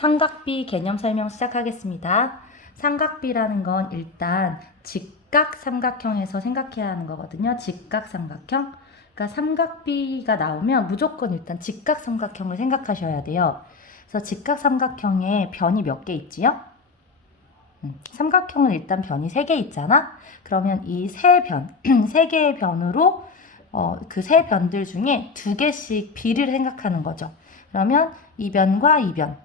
삼각비 개념 설명 시작하겠습니다. 삼각비라는 건 일단 직각삼각형에서 생각해야 하는 거거든요. 직각삼각형. 그러니까 삼각비가 나오면 무조건 일단 직각삼각형을 생각하셔야 돼요. 그래서 직각삼각형에 변이 몇 개 있지요? 삼각형은 일단 변이 3개 있잖아? 그러면 이 세 변, 3개의 변으로 그 세 변들 중에 2개씩 비를 생각하는 거죠. 그러면 이 변과 이 변,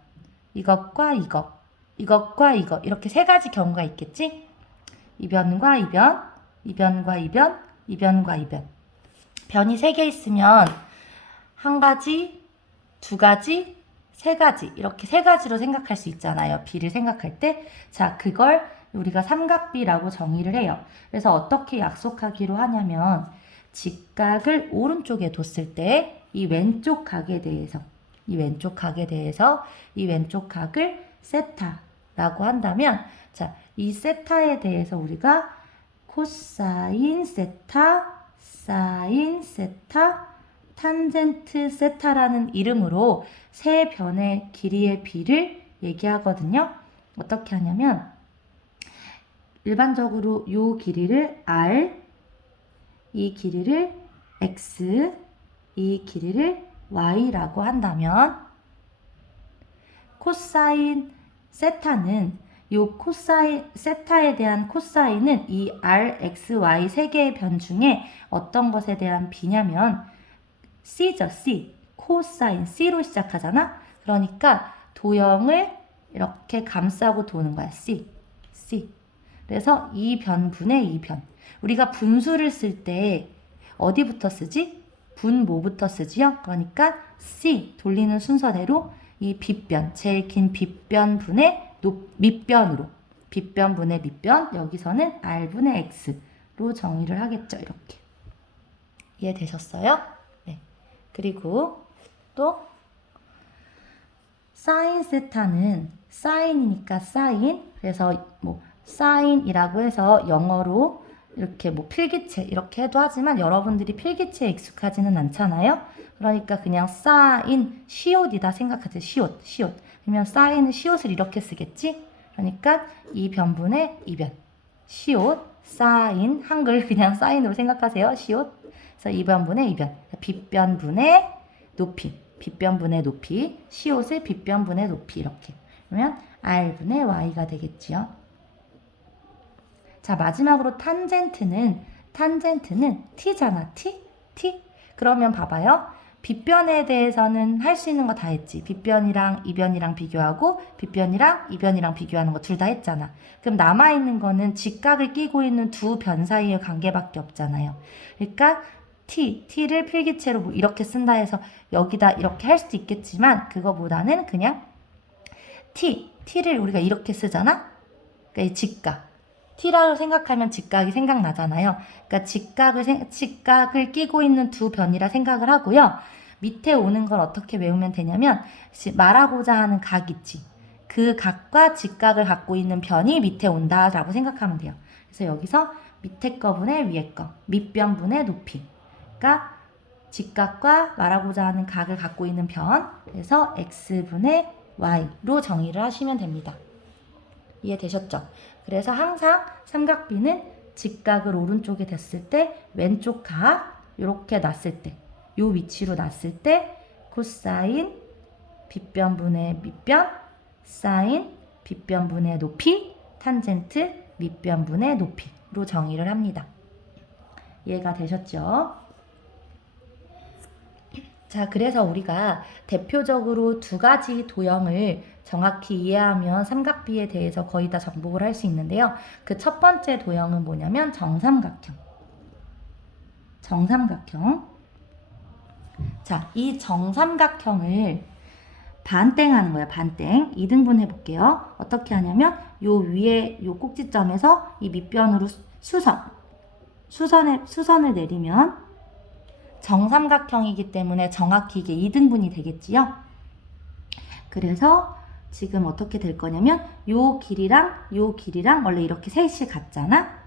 이것과 이것, 이것과 이것 이렇게 3가지 경우가 있겠지? 이 변과 이 변, 이 변과 이 변, 이 변과 이 변. 변이 3개 있으면 1가지, 2가지, 3가지 이렇게 3가지로 생각할 수 있잖아요. 비를 생각할 때. 자, 그걸 우리가 삼각비라고 정의를 해요. 그래서 어떻게 약속하기로 하냐면 직각을 오른쪽에 뒀을 때 이 왼쪽 각에 대해서 이 왼쪽 각을 세타라고 한다면 자, 이 세타에 대해서 우리가 코사인 세타, 사인 세타, 탄젠트 세타라는 이름으로 세 변의 길이의 비를 얘기하거든요. 어떻게 하냐면 일반적으로 이 길이를 r, 이 길이를 x, 이 길이를 y라고 한다면 코사인 세타는 세타에 대한 코사인은 이 r, x, y 세 개의 변 중에 어떤 것에 대한 비냐면 C죠, C. 코사인 C로 시작하잖아. 그러니까 도형을 이렇게 감싸고 도는 거야. C. 그래서 이 변분의 이 변. 우리가 분수를 쓸 때 어디부터 쓰지? 분모부터 쓰지요. 그러니까 C 돌리는 순서대로 이 빗변, 제일 긴 빗변분의 밑변으로 빗변분의 밑변, 여기서는 R분의 X로 정의를 하겠죠. 이렇게. 이해되셨어요? 네. 그리고 또 사인 세타는 사인이니까 사인, 그래서 뭐 사인이라고 해서 영어로 이렇게 뭐 필기체 이렇게 해도 하지만 여러분들이 필기체에 익숙하지는 않잖아요. 그러니까 그냥 사인, 시옷이다 생각하세요. 시옷. 그러면 사인은 시옷을 이렇게 쓰겠지? 그러니까 이 변분의 이 변. 시옷, 사인, 한글 그냥 사인으로 생각하세요. 시옷. 그래서 이 변분의 이 변. 빗변분의 높이. 빗변분의 높이. 시옷을 빗변분의 높이 이렇게. 그러면 r분의 y가 되겠지요. 자, 마지막으로 탄젠트는 t잖아. t. 그러면 봐봐요. 빗변에 대해서는 할 수 있는 거 다 했지. 빗변이랑 이변이랑 비교하고 빗변이랑 이변이랑 비교하는 거 둘 다 했잖아. 그럼 남아있는 거는 직각을 끼고 있는 두 변 사이의 관계밖에 없잖아요. 그러니까 t를 필기체로 뭐 이렇게 쓴다 해서 여기다 이렇게 할 수도 있겠지만 그거보다는 그냥 t를 우리가 이렇게 쓰잖아. 그러니까 이 직각. t라고 생각하면 직각이 생각나잖아요. 그러니까 직각을 끼고 있는 두 변이라 생각을 하고요. 밑에 오는 걸 어떻게 외우면 되냐면 말하고자 하는 각 있지. 그 각과 직각을 갖고 있는 변이 밑에 온다라고 생각하면 돼요. 그래서 여기서 밑에 거분의 위에 거, 밑변분의 높이. 그러니까 직각과 말하고자 하는 각을 갖고 있는 변, 그래서 x분의 y로 정의를 하시면 됩니다. 이해되셨죠? 그래서 항상 삼각비는 직각을 오른쪽에 댔을 때 왼쪽 각 이렇게 놨을 때 요 위치로 놨을 때 코사인 빗변분의 밑변, 사인 빗변분의 높이, 탄젠트 밑변분의 높이로 정의를 합니다. 이해가 되셨죠? 자, 그래서 우리가 대표적으로 2가지 도형을 정확히 이해하면 삼각비에 대해서 거의 다 정복을 할 수 있는데요. 그 첫 번째 도형은 뭐냐면 정삼각형. 자, 이 정삼각형을 반땡하는 거예요. 반땡. 2등분 해볼게요. 어떻게 하냐면 요 위에 요 꼭지점에서 이 밑변으로 수선을 내리면 정삼각형이기 때문에 정확히 이게 2등분이 되겠지요. 그래서 지금 어떻게 될 거냐면 요 길이랑 원래 이렇게 셋이 같잖아.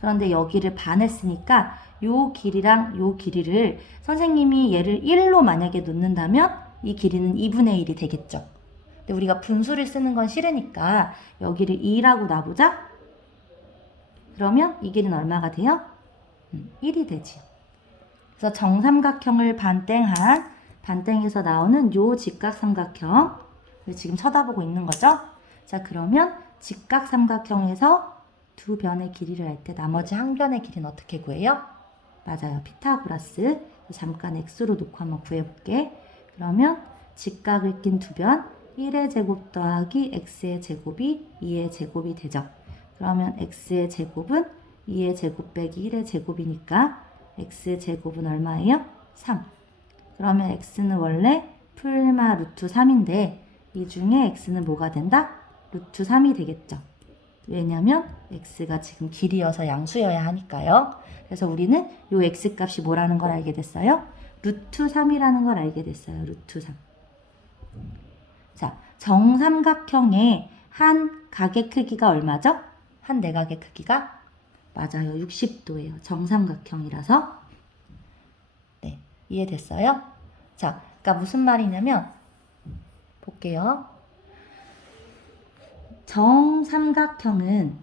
그런데 여기를 반했으니까 요 길이랑 요 길이를 선생님이 얘를 1로 만약에 놓는다면 이 길이는 2분의 1이 되겠죠. 근데 우리가 분수를 쓰는 건 싫으니까 여기를 2라고 놔보자. 그러면 이 길이는 얼마가 돼요? 1이 되지요. 그래서 정삼각형을 반땡에서 나오는 요 직각삼각형을 지금 쳐다보고 있는 거죠. 자, 그러면 직각삼각형에서 두 변의 길이를 할 때 나머지 한 변의 길이는 어떻게 구해요? 맞아요. 피타고라스. 잠깐 x로 놓고 한번 구해볼게. 그러면 직각을 낀 두 변 1의 제곱 더하기 x의 제곱이 2의 제곱이 되죠. 그러면 x의 제곱은 2의 제곱 빼기 1의 제곱이니까 x의 제곱은 얼마예요? 3. 그러면 x는 원래 풀마 루트 3인데 이 중에 x는 뭐가 된다? 루트 3이 되겠죠. 왜냐면 x가 지금 길이여서 양수여야 하니까요. 그래서 우리는 요 x 값이 뭐라는 걸 알게 됐어요? 루트 3이라는 걸 알게 됐어요. 루트 3. 자, 정삼각형의 한 각의 크기가 얼마죠? 한 내각의 크기가? 맞아요. 60도예요. 정삼각형이라서. 네, 이해됐어요? 자, 그러니까 무슨 말이냐면 볼게요. 정삼각형은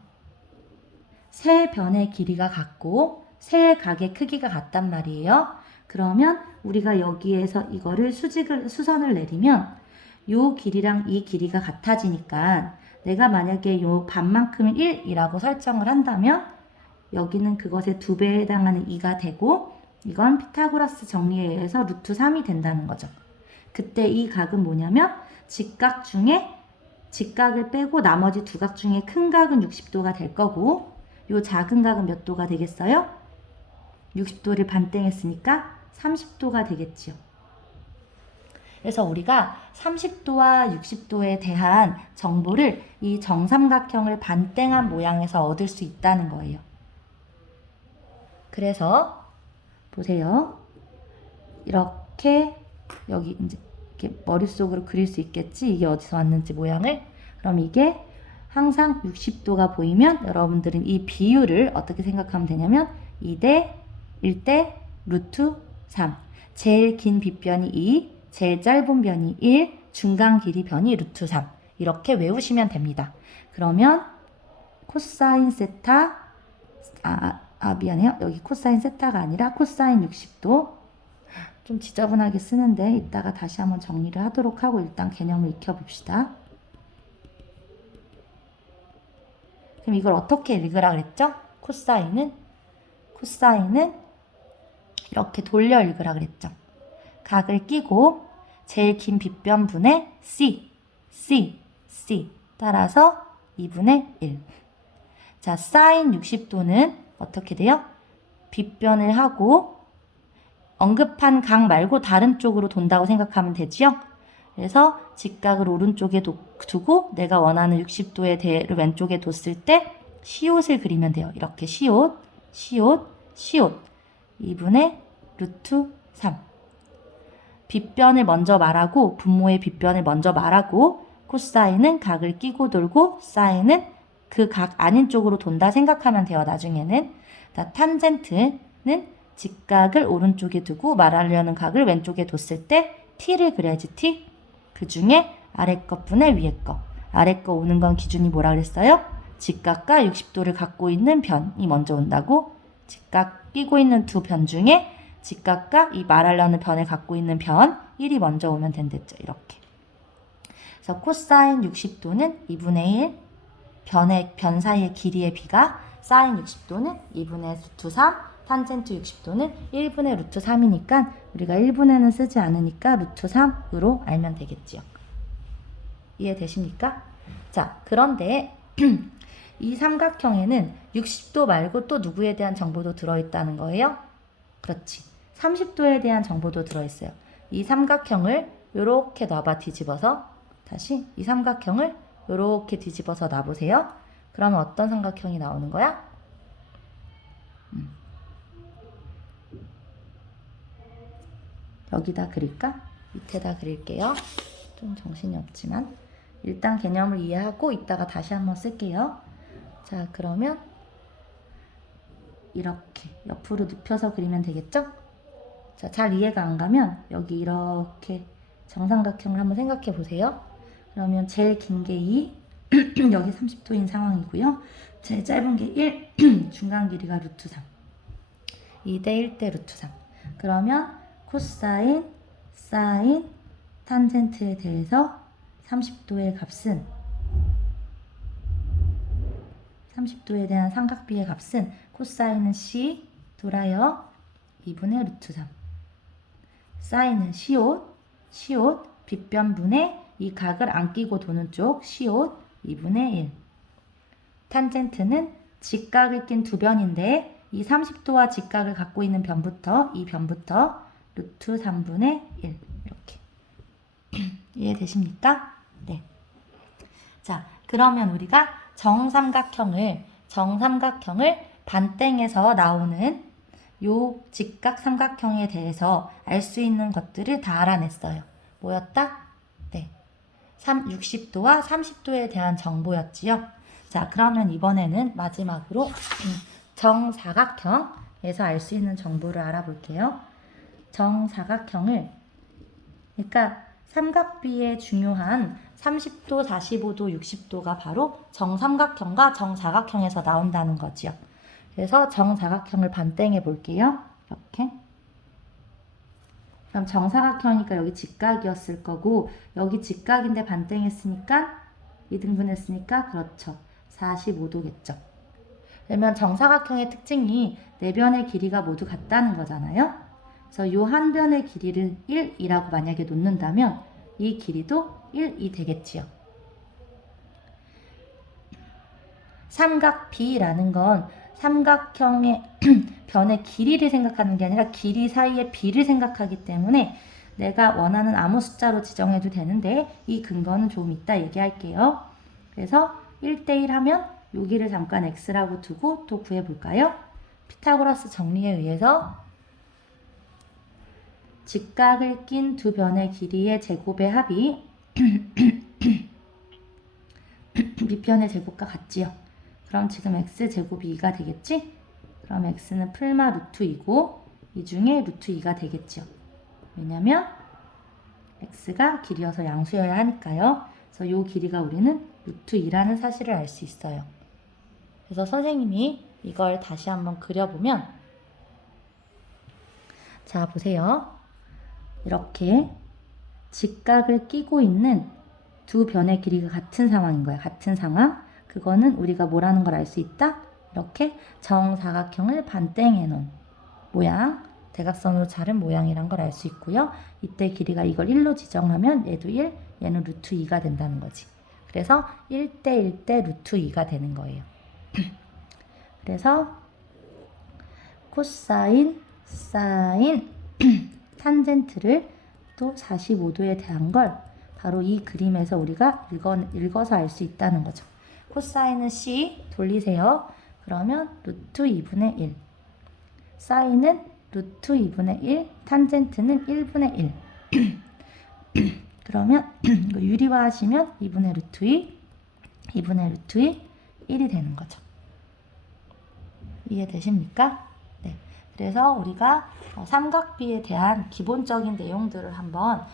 세 변의 길이가 같고 세 각의 크기가 같단 말이에요. 그러면 우리가 여기에서 이거를 수선을 내리면 요 길이랑 이 길이가 같아지니까 내가 만약에 요 반만큼은 1이라고 설정을 한다면 여기는 그것의 2배에 해당하는 2가 되고 이건 피타고라스 정리에 의해서 루트 3이 된다는 거죠. 그때 이 각은 뭐냐면 직각 중에 직각을 빼고 나머지 두 각 중에 큰 각은 60도가 될 거고 요 작은 각은 몇 도가 되겠어요? 60도를 반땡했으니까 30도가 되겠지요. 그래서 우리가 30도와 60도에 대한 정보를 이 정삼각형을 반땡한 모양에서 얻을 수 있다는 거예요. 그래서 보세요. 이렇게 여기 이제 이렇게 머릿속으로 그릴 수 있겠지? 이게 어디서 왔는지 모양을. 그럼 이게 항상 60도가 보이면 여러분들은 이 비율을 어떻게 생각하면 되냐면 2대 1대 루트 3. 제일 긴 빗변이 2, 제일 짧은 변이 1, 중간 길이 변이 루트 3. 이렇게 외우시면 됩니다. 그러면 코사인 세타, 미안해요. 여기 코사인 세타가 아니라 코사인 60도. 좀 지저분하게 쓰는데 이따가 다시 한번 정리를 하도록 하고 일단 개념을 익혀봅시다. 그럼 이걸 어떻게 읽으라 그랬죠? 코사인은 이렇게 돌려 읽으라 그랬죠. 각을 끼고 제일 긴 빗변분의 C 따라서 2분의 1. 자, 사인 60도는 어떻게 돼요? 빗변을 하고 언급한 각 말고 다른 쪽으로 돈다고 생각하면 되지요? 그래서 직각을 오른쪽에 두고 내가 원하는 60도의 대를 왼쪽에 뒀을 때 시옷을 그리면 돼요. 이렇게 시옷 2분의 루트 3. 빗변을 먼저 말하고 분모의 빗변을 먼저 말하고 코사인은 각을 끼고 돌고 사인은 그 각 아닌 쪽으로 돈다 생각하면 돼요. 나중에는. 탄젠트는 직각을 오른쪽에 두고 말하려는 각을 왼쪽에 뒀을 때 t를 그려야지. t. 그 중에 아래 것분의 위에 거. 아래 거 오는 건 기준이 뭐라 그랬어요? 직각과 60도를 갖고 있는 변이 먼저 온다고. 직각 끼고 있는 두 변 중에 직각과 이 말하려는 변을 갖고 있는 변 1이 먼저 오면 된댔죠. 이렇게. 그래서 코사인 60도는 2분의 1 변 사이의 길이의 비가 사인 60도는 2분의 루트 3 탄젠트 60도는 1분의 루트 3이니까 우리가 1분의는 쓰지 않으니까 루트 3으로 알면 되겠지요. 이해되십니까? 자, 그런데 이 삼각형에는 60도 말고 또 누구에 대한 정보도 들어있다는 거예요? 그렇지. 30도에 대한 정보도 들어있어요. 이 삼각형을 이렇게 놔봐. 뒤집어서. 다시 이 삼각형을 이렇게 뒤집어서 놔보세요. 그러면 어떤 삼각형이 나오는 거야? 여기다 그릴까? 밑에다 그릴게요. 좀 정신이 없지만 일단 개념을 이해하고 이따가 다시 한번 쓸게요. 자, 그러면 이렇게 옆으로 눕혀서 그리면 되겠죠? 자, 잘 이해가 안 가면 여기 이렇게 정삼각형을 한번 생각해 보세요. 그러면 제일 긴 게 2, 여기 30도인 상황이고요. 제일 짧은 게 1, 중간 길이가 루트 3. 2대 1대 루트 3. 그러면 코사인, 사인, 탄젠트에 대해서 30도의 값은 30도에 대한 삼각비의 값은 코사인은 C 돌아요 2분의 루트 3. 사인은 C옷 빗변분의 이 각을 안 끼고 도는 쪽 C옷 2분의 1. 탄젠트는 직각을 낀 두 변인데 이 30도와 직각을 갖고 있는 변부터 이 변부터 루트 3분의 1 이렇게 이해되십니까? 네. 자, 그러면 우리가 정삼각형을 반땡에서 나오는 요 직각 삼각형에 대해서 알 수 있는 것들을 다 알아냈어요. 뭐였다? 네. 60도와 30도에 대한 정보였지요. 자, 그러면 이번에는 마지막으로 정사각형에서 알 수 있는 정보를 알아볼게요. 정사각형을 그러니까 삼각비의 중요한 30도, 45도, 60도가 바로 정삼각형과 정사각형에서 나온다는 거지요. 그래서 정사각형을 반땡해 볼게요. 이렇게. 그럼 정사각형이니까 여기 직각이었을 거고 여기 직각인데 반땡했으니까 2등분했으니까 그렇죠. 45도겠죠. 그러면 정사각형의 특징이 네 변의 길이가 모두 같다는 거잖아요. 그래서 이 한 변의 길이를 1이라고 만약에 놓는다면 이 길이도 1이 되겠지요. 삼각비라는 건 삼각형의 변의 길이를 생각하는 게 아니라 길이 사이의 비를 생각하기 때문에 내가 원하는 아무 숫자로 지정해도 되는데 이 근거는 좀 이따 얘기할게요. 그래서 1대1 하면 여기를 잠깐 x라고 두고 또 구해볼까요? 피타고라스 정리에 의해서 직각을 낀 두 변의 길이의 제곱의 합이 밑변의 제곱과 같지요. 그럼 지금 x제곱이 2가 되겠지? 그럼 x는 풀마 루트 2고 이 중에 루트 2가 되겠지요. 왜냐면 x가 길이어서 양수여야 하니까요. 그래서 이 길이가 우리는 루트 2라는 사실을 알 수 있어요. 그래서 선생님이 이걸 다시 한번 그려보면 자 보세요. 이렇게 직각을 끼고 있는 두 변의 길이가 같은 상황인 거야. 같은 상황. 그거는 우리가 뭐라는 걸 알 수 있다? 이렇게 정사각형을 반땡해 놓은 모양, 대각선으로 자른 모양이란 걸 알 수 있고요. 이때 길이가 이걸 1로 지정하면 얘도 1, 얘는 루트 2가 된다는 거지. 그래서 1대 1대 루트 2가 되는 거예요. 그래서 코사인, 사인, 탄젠트를 또 45도에 대한 걸 바로 이 그림에서 우리가 읽어서 알 수 있다는 거죠. 코사인은 C 돌리세요. 그러면 루트 2분의 1. 사인은 루트 2분의 1. 탄젠트는 1분의 1. 그러면 이거 유리화 하시면 2분의 루트 2. 2분의 루트 2. 1이 되는 거죠. 이해되십니까? 네. 그래서 우리가 삼각비에 대한 기본적인 내용들을 한번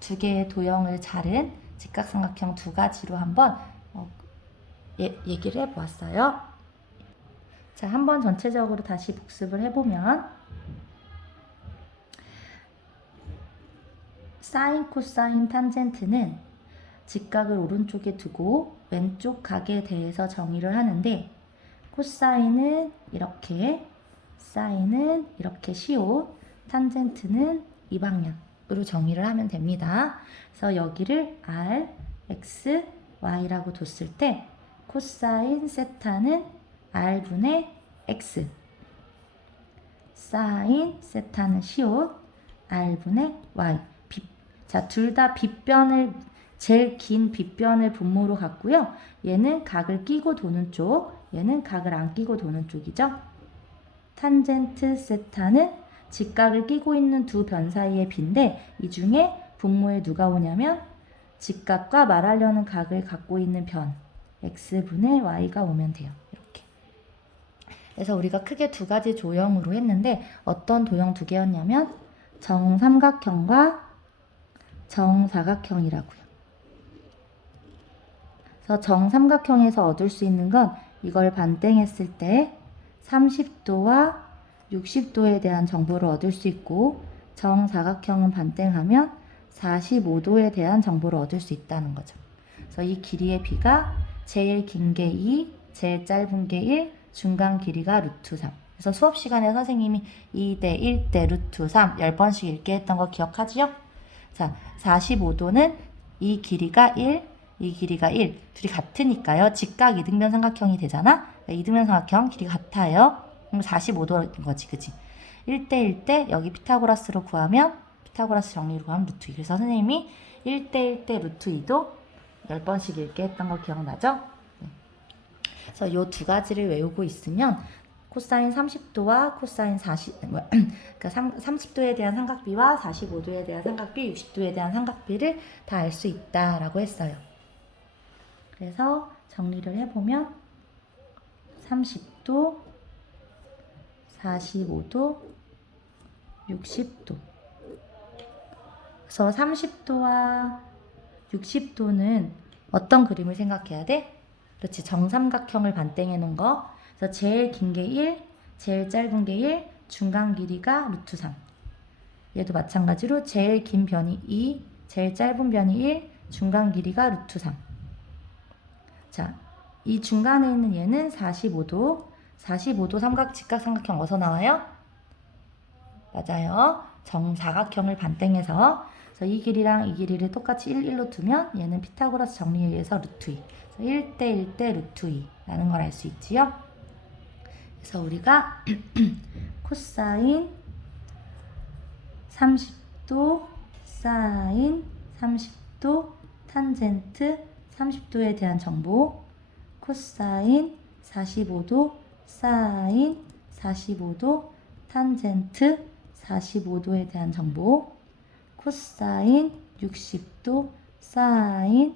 두 개의 도형을 자른 직각삼각형 두 가지로 한번 얘기를 해보았어요. 자, 한번 전체적으로 다시 복습을 해보면 사인, 코사인, 탄젠트는 직각을 오른쪽에 두고 왼쪽 각에 대해서 정의를 하는데 코사인은 이렇게, 사인은 이렇게 시옷, 탄젠트는 이 방향으로 정의를 하면 됩니다. 그래서 여기를 R, X, Y라고 뒀을 때 코사인 세타는 R분의 X, 사인 세타는 시옷 R분의 Y. 자, 둘 다 빗변을 제일 긴 빗변을 분모로 갖고요. 얘는 각을 끼고 도는 쪽, 얘는 각을 안 끼고 도는 쪽이죠. 탄젠트 세타는 직각을 끼고 있는 두 변 사이의 비인데 이 중에 분모에 누가 오냐면 직각과 말하려는 각을 갖고 있는 변 x분의 y가 오면 돼요. 이렇게. 그래서 우리가 크게 두 가지 도형으로 했는데 어떤 도형 두 개였냐면 정삼각형과 정사각형이라고요. 그래서 정삼각형에서 얻을 수 있는 건 이걸 반땡했을 때 30도와 60도에 대한 정보를 얻을 수 있고, 정사각형은 반땡하면 45도에 대한 정보를 얻을 수 있다는 거죠. 그래서 이 길이의 비가 제일 긴 게 2, 제일 짧은 게 1, 중간 길이가 루트 3. 그래서 수업 시간에 선생님이 2대 1대 루트 3 10번씩 읽게 했던 거 기억하지요? 자, 45도는 이 길이가 1, 이 길이가 1. 둘이 같으니까요. 직각 이등변 삼각형이 되잖아. 이등변 삼각형 길이가 같아요. 그럼 45도인 거지, 그치? 1대 1대 여기 피타고라스로 구하면, 피타고라스 정리로 구하면 루트 2. 그래서 선생님이 1대 1대 루트 2도 10번씩 읽게 했던 거 기억나죠? 네. 그래서 이 두 가지를 외우고 있으면 코사인 30도와 코사인 40, 그러니까 30도에 대한 삼각비와 45도에 대한 삼각비, 60도에 대한 삼각비를 다 알 수 있다라고 했어요. 그래서 정리를 해보면 30도, 45도, 60도. 그래서 30도와 60도는 어떤 그림을 생각해야 돼? 그렇지, 정삼각형을 반땡해 놓은 거. 그래서 제일 긴 게 1, 제일 짧은 게 1, 중간 길이가 루트 3. 얘도 마찬가지로 제일 긴 변이 2, 제일 짧은 변이 1, 중간 길이가 루트 3. 자, 이 중간에 있는 얘는 45도. 45도 직각 삼각형 어디서 나와요? 맞아요. 정사각형을 반땡해서. 그래서 이 길이랑 이 길이를 똑같이 1, 1로 두면 얘는 피타고라스 정리에 의해서 루트 2. 그래서 1대 1대 루트 2라는 걸 알 수 있지요. 그래서 우리가 코사인 30도, 사인 30도, 탄젠트 30도에 대한 정보, 코사인 45도, 사인 45도, 탄젠트 45도에 대한 정보, 코사인 60도, 사인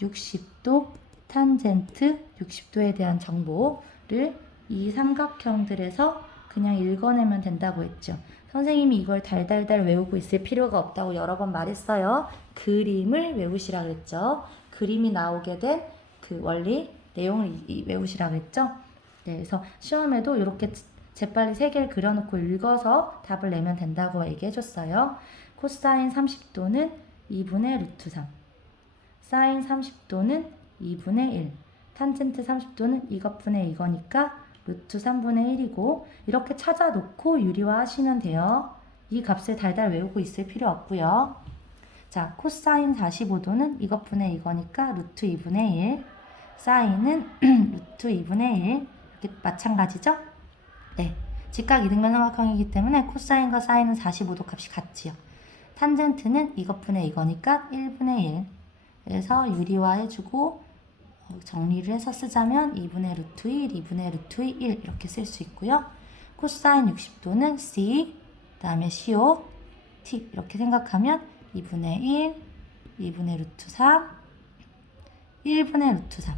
60도, 탄젠트 60도에 대한 정보를 이 삼각형들에서 그냥 읽어내면 된다고 했죠. 선생님이 이걸 달달달 외우고 있을 필요가 없다고 여러 번 말했어요. 그림을 외우시라 그랬죠. 그림이 나오게 된 그 원리, 내용을 외우시라 그랬죠. 네, 그래서 시험에도 이렇게 재빨리 3개를 그려놓고 읽어서 답을 내면 된다고 얘기해줬어요. 코사인 30도는 2분의 루트 3, 사인 30도는 2분의 1, 탄젠트 30도는 이것분의 이거니까 루트 3분의 1이고, 이렇게 찾아놓고 유리화 하시면 돼요. 이 값을 달달 외우고 있을 필요 없고요. 자, 코사인 45도는 이것분의 이거니까 루트 2분의 1, 사인은 루트 2분의 1, 이렇게 마찬가지죠? 네, 직각 이등변 삼각형이기 때문에 코사인과 사인은 45도 값이 같지요. 탄젠트는 이것분의 이거니까 1분의 1. 그래서 유리화 해주고 정리를 해서 쓰자면 2분의 루트 1, 2분의 루트 1 이렇게 쓸 수 있고요. 코사인 60도는 C, 그 다음에 CO, T 이렇게 생각하면 2분의 1, 2분의 루트 3, 1분의 루트 3.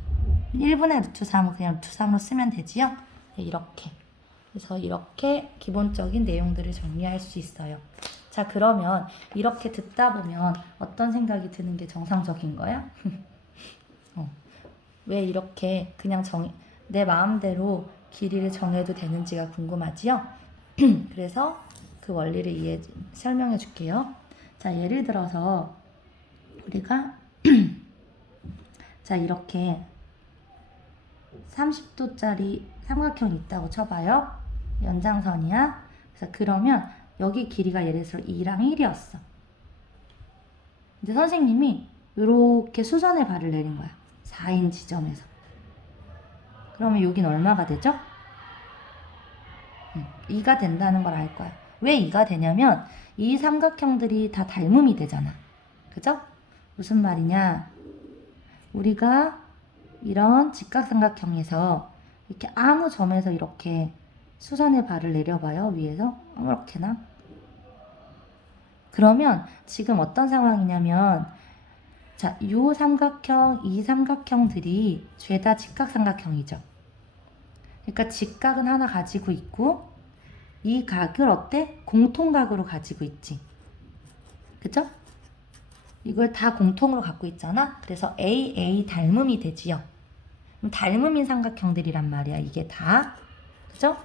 1분의 루트 3은 그냥 루트 3으로 쓰면 되지요. 네, 이렇게. 그래서 이렇게 기본적인 내용들을 정리할 수 있어요. 자, 그러면 이렇게 듣다 보면 어떤 생각이 드는 게 정상적인 거야? 왜 이렇게 그냥 내 마음대로 길이를 정해도 되는지가 궁금하지요? 그래서 그 원리를 설명해 줄게요. 자, 예를 들어서 우리가 자, 이렇게 30도짜리 삼각형이 있다고 쳐봐요. 연장선이야. 그래서 그러면 여기 길이가 예를 들어서 2랑 1이었어. 근데 선생님이 이렇게 수선의 발을 내린 거야. 4인 지점에서. 그러면 여긴 얼마가 되죠? 2가 된다는 걸 알 거야. 왜 2가 되냐면 이 삼각형들이 다 닮음이 되잖아. 그죠? 무슨 말이냐? 우리가 이런 직각삼각형에서 이렇게 아무 점에서 이렇게 수선의 발을 내려봐요. 위에서 아무렇게나. 그러면 지금 어떤 상황이냐면, 자, 이 삼각형, 이 삼각형들이 죄다 직각삼각형이죠. 그러니까 직각은 하나 가지고 있고 이 각을 어때? 공통각으로 가지고 있지. 그죠? 이걸 다 공통으로 갖고 있잖아. 그래서 AA 닮음이 되지요. 그럼 닮음인 삼각형들이란 말이야. 이게 다. 그죠?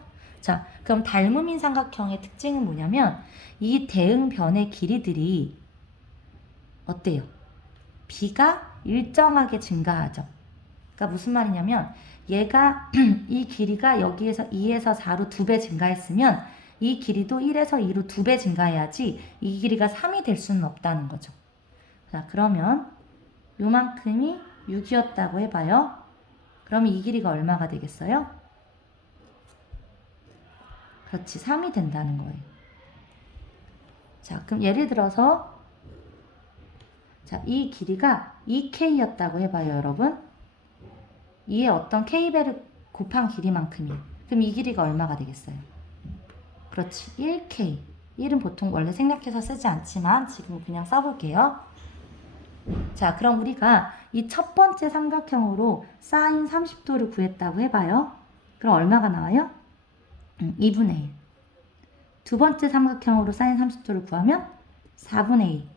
자, 그럼 닮음인 삼각형의 특징은 뭐냐면 이 대응변의 길이들이 어때요? b가 일정하게 증가하죠. 그러니까 무슨 말이냐면 얘가 이 길이가 여기에서 2에서 4로 2배 증가했으면 이 길이도 1에서 2로 2배 증가해야지 이 길이가 3이 될 수는 없다는 거죠. 자, 그러면 요만큼이 6이었다고 해봐요. 그럼 이 길이가 얼마가 되겠어요? 그렇지, 3이 된다는 거예요. 자, 그럼 예를 들어서 자, 이 길이가 2K였다고 해봐요, 여러분. 2의 어떤 K배를 곱한 길이만큼이에요. 그럼 이 길이가 얼마가 되겠어요? 그렇지, 1K. 1은 보통 원래 생략해서 쓰지 않지만 지금 그냥 써볼게요. 자, 그럼 우리가 이 첫 번째 삼각형으로 사인 30도를 구했다고 해봐요. 그럼 얼마가 나와요? 2분의 1. 두 번째 삼각형으로 사인 30도를 구하면 4분의 1.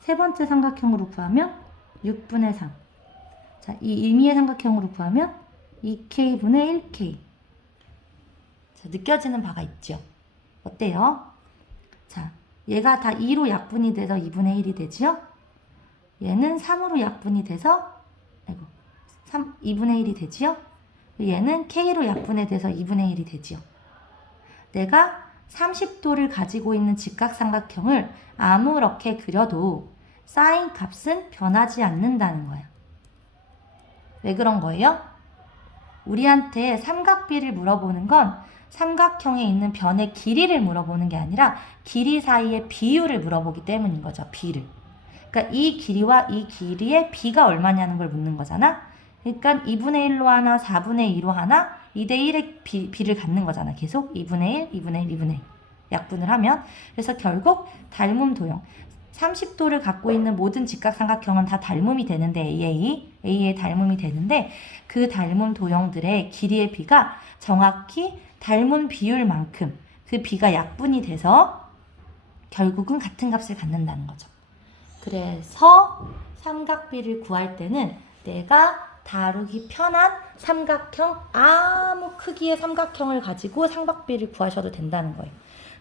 세 번째 삼각형으로 구하면 6분의 3. 자, 이 임의의 삼각형으로 구하면 2K분의 1K. 자, 느껴지는 바가 있죠? 어때요? 자, 얘가 다 2로 약분이 돼서 2분의 1이 되지요? 얘는 3으로 약분이 돼서 2분의 1이 되지요? 얘는 K로 약분이 돼서 2분의 1이 되지요? 내가 30도를 가지고 있는 직각삼각형을 아무렇게 그려도 사인 값은 변하지 않는다는 거야. 왜 그런 거예요? 우리한테 삼각비를 물어보는 건 삼각형에 있는 변의 길이를 물어보는 게 아니라 길이 사이의 비율을 물어보기 때문인 거죠. 비를. 그러니까 이 길이와 이 길이의 비가 얼마냐는 걸 묻는 거잖아. 그러니까 2분의 1로 하나, 4분의 2로 하나, 2대 1의 비를 갖는 거잖아. 계속 2분의 1, 2분의 1, 2분의 1 약분을 하면. 그래서 결국 닮음 도형. 30도를 갖고 있는 모든 직각삼각형은 다 닮음이 되는데 AA의 닮음이 되는데 그 닮음 도형들의 길이의 비가 정확히 닮은 비율만큼 그 비가 약분이 돼서 결국은 같은 값을 갖는다는 거죠. 그래서 삼각비를 구할 때는 내가 다루기 편한 삼각형, 아무 크기의 삼각형을 가지고 삼각비를 구하셔도 된다는 거예요.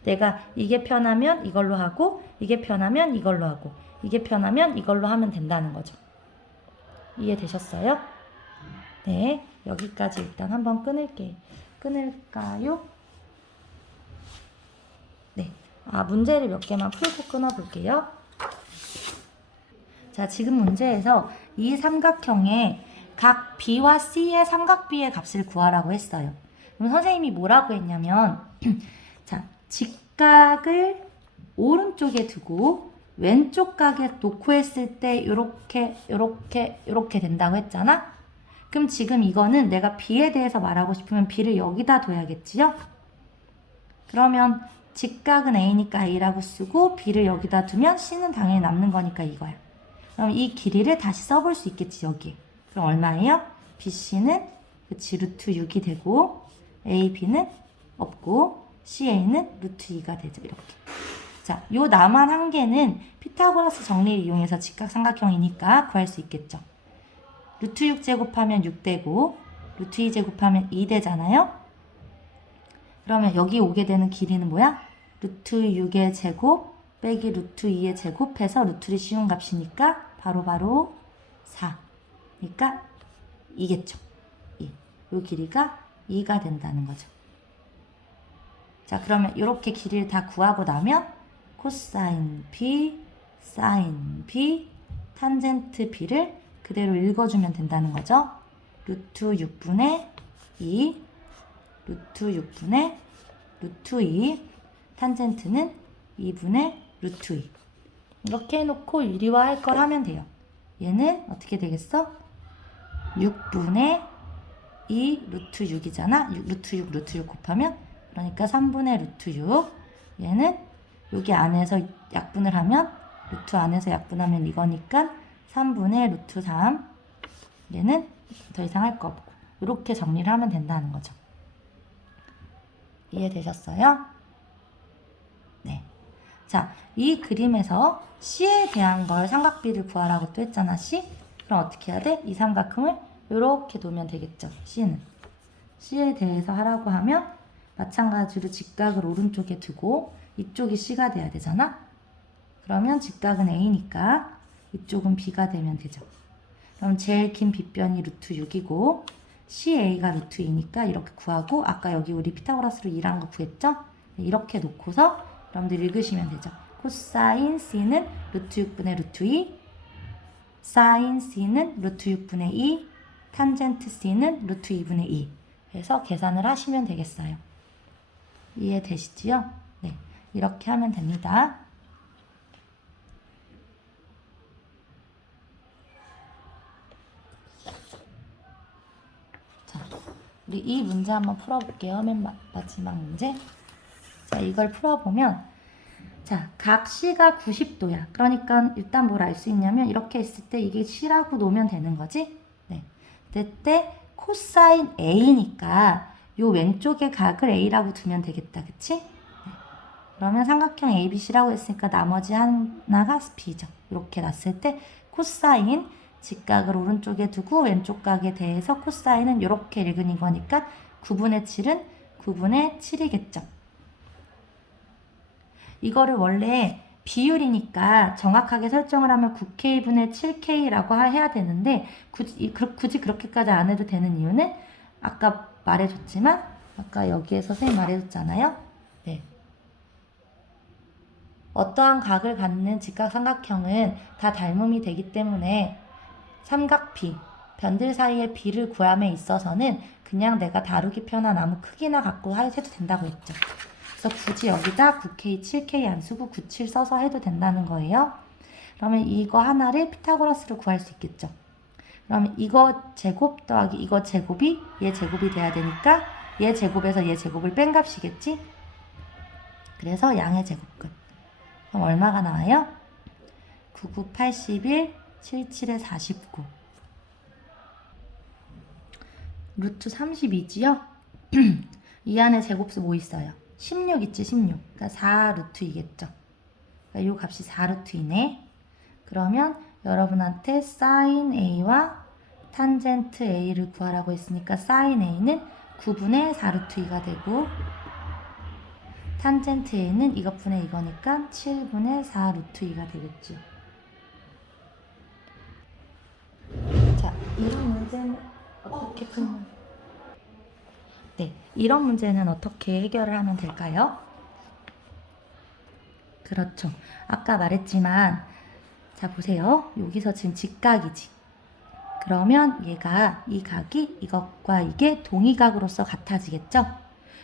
내가 이게 편하면 이걸로 하고 이게 편하면 이걸로 하고 이게 편하면 이걸로 하면 된다는 거죠. 이해되셨어요? 네, 여기까지 일단 한번 끊을까요? 네, 문제를 몇 개만 풀고 끊어볼게요. 자, 지금 문제에서 이 삼각형의 각 B와 C의 삼각비의 값을 구하라고 했어요. 그럼 선생님이 뭐라고 했냐면 자, 직각을 오른쪽에 두고 왼쪽 각에 놓고 했을 때 요렇게 된다고 했잖아? 그럼 지금 이거는 내가 B에 대해서 말하고 싶으면 B를 여기다 둬야겠지요? 그러면 직각은 A니까 A라고 쓰고 B를 여기다 두면 C는 당연히 남는 거니까 이거야. 그럼 이 길이를 다시 써볼 수 있겠지, 여기. 그럼 얼마예요? BC는 그치, 루트 6이 되고 AB는 없고 CA는 루트 2가 되죠, 이렇게. 자, 요 남한 한 개는 피타고라스 정리를 이용해서 직각삼각형이니까 구할 수 있겠죠. 루트 6 제곱하면 6 되고 루트 2 제곱하면 2 되잖아요. 그러면 여기 오게 되는 길이는 뭐야? 루트 6의 제곱 빼기 루트 2의 제곱해서 루트를 씌운 값이니까 바로 4. 그러니까 2겠죠. 2. 요 길이가 2가 된다는 거죠. 자, 그러면 이렇게 길이를 다 구하고 나면 코사인 B, 사인 B, 탄젠트 B를 그대로 읽어주면 된다는 거죠. 루트 6분의 2, 루트 6분의 루트 2, 탄젠트는 2분의 루트 2. 이렇게 해놓고 유리화할 걸 하면 돼요. 얘는 어떻게 되겠어? 6분의 2 루트 6이잖아. 루트 6 곱하면 그러니까 3분의 루트 6. 얘는 여기 안에서 약분을 하면 루트 안에서 약분하면 이거니까 3분의 루트 3. 얘는 더 이상 할 거 없고 이렇게 정리를 하면 된다는 거죠. 이해되셨어요? 네. 자, 이 그림에서 C에 대한 걸 삼각비를 구하라고 또 했잖아, C? 그럼 어떻게 해야 돼? 이 삼각형을 이렇게 놓으면 되겠죠, C는. C에 대해서 하라고 하면 마찬가지로 직각을 오른쪽에 두고 이쪽이 C가 돼야 되잖아? 그러면 직각은 A니까 이쪽은 B가 되면 되죠. 그럼 제일 긴 빗변이 루트 6이고 CA가 루트 2니까 이렇게 구하고 아까 여기 우리 피타고라스로 2라는 거 구했죠? 이렇게 놓고서 여러분들 읽으시면 되죠. 코사인 C는 루트 6분의 루트 2, 사인 C는 루트 6분의 2, 탄젠트 C는 루트 2분의 2. 그래서 계산을 하시면 되겠어요. 이해되시지요? 네, 이렇게 하면 됩니다. 자, 우리 이 문제 한번 풀어볼게요. 맨 마지막 문제. 자, 이걸 풀어보면 자, 각 C가 90도야. 그러니까 일단 뭘 알 수 있냐면 이렇게 있을 때 이게 C라고 놓으면 되는 거지? 네. 그때 코사인 A니까 요 왼쪽에 각을 A라고 두면 되겠다. 그치? 네. 그러면 삼각형 ABC라고 했으니까 나머지 하나가 B죠. 이렇게 놨을 때 코사인 직각을 오른쪽에 두고 왼쪽 각에 대해서 코사인은 이렇게 읽은 거니까 9분의 7은 9분의 7이겠죠. 이거를 원래 비율이니까 정확하게 설정을 하면 9K분의 7K라고 해야 되는데 굳이 그렇게까지 안 해도 되는 이유는 아까 말해줬지만 아까 여기에서 선생님 말해줬잖아요. 네. 어떠한 각을 갖는 직각삼각형은 다 닮음이 되기 때문에 삼각비, 변들 사이의 비를 구함에 있어서는 그냥 내가 다루기 편한 아무 크기나 갖고 해도 된다고 했죠. 그래서 굳이 여기다 9K, 7K 안 쓰고 97 써서 해도 된다는 거예요. 그러면 이거 하나를 피타고라스로 구할 수 있겠죠. 그러면 이거 제곱 더하기 이거 제곱이 얘 제곱이 돼야 되니까 얘 제곱에서 얘 제곱을 뺀 값이겠지? 그래서 양의 제곱끝. 그럼 얼마가 나와요? 99, 81, 77에 49. 루트 32지요? 이 안에 제곱수 뭐 있어요? 16 있지, 16. 그러니까 4루트이겠죠. 그러니까 이 값이 4루트이네. 그러면 여러분한테 사인 A와 탄젠트 A를 구하라고 했으니까 사인 A는 9분의 4루트2가 되고 탄젠트 A는 이것분의 이거니까 7분의 4루트2가 되겠죠. 자, 이런 문제는 어떻게 풀면 네, 이런 문제는 어떻게 해결을 하면 될까요? 그렇죠. 아까 말했지만 자 보세요. 여기서 지금 직각이지. 그러면 얘가 이 각이 이것과 이게 동의각으로서 같아지겠죠?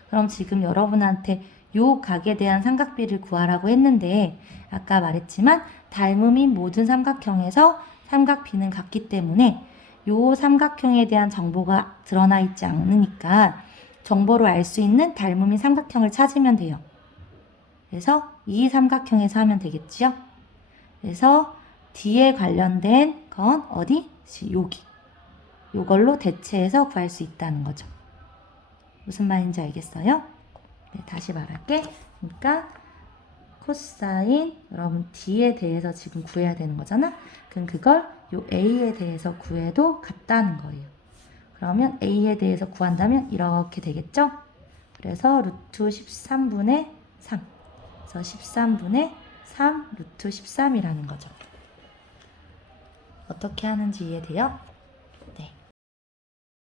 그럼 지금 여러분한테 요 각에 대한 삼각비를 구하라고 했는데 아까 말했지만 닮음인 모든 삼각형에서 삼각비는 같기 때문에 요 삼각형에 대한 정보가 드러나 있지 않으니까 정보를 알 수 있는 닮음인 삼각형을 찾으면 돼요. 그래서 이 삼각형에서 하면 되겠지요? 그래서 D에 관련된 건 어디? 여기. 요걸로 대체해서 구할 수 있다는 거죠. 무슨 말인지 알겠어요? 네, 다시 말할게. 그러니까 코사인 여러분 D에 대해서 지금 구해야 되는 거잖아. 그럼 그걸 요 A에 대해서 구해도 같다는 거예요. 그러면 A에 대해서 구한다면 이렇게 되겠죠? 그래서 루트 13분의 3. 그래서 13분의 3 루트 13이라는 거죠. 어떻게 하는지 이해돼요?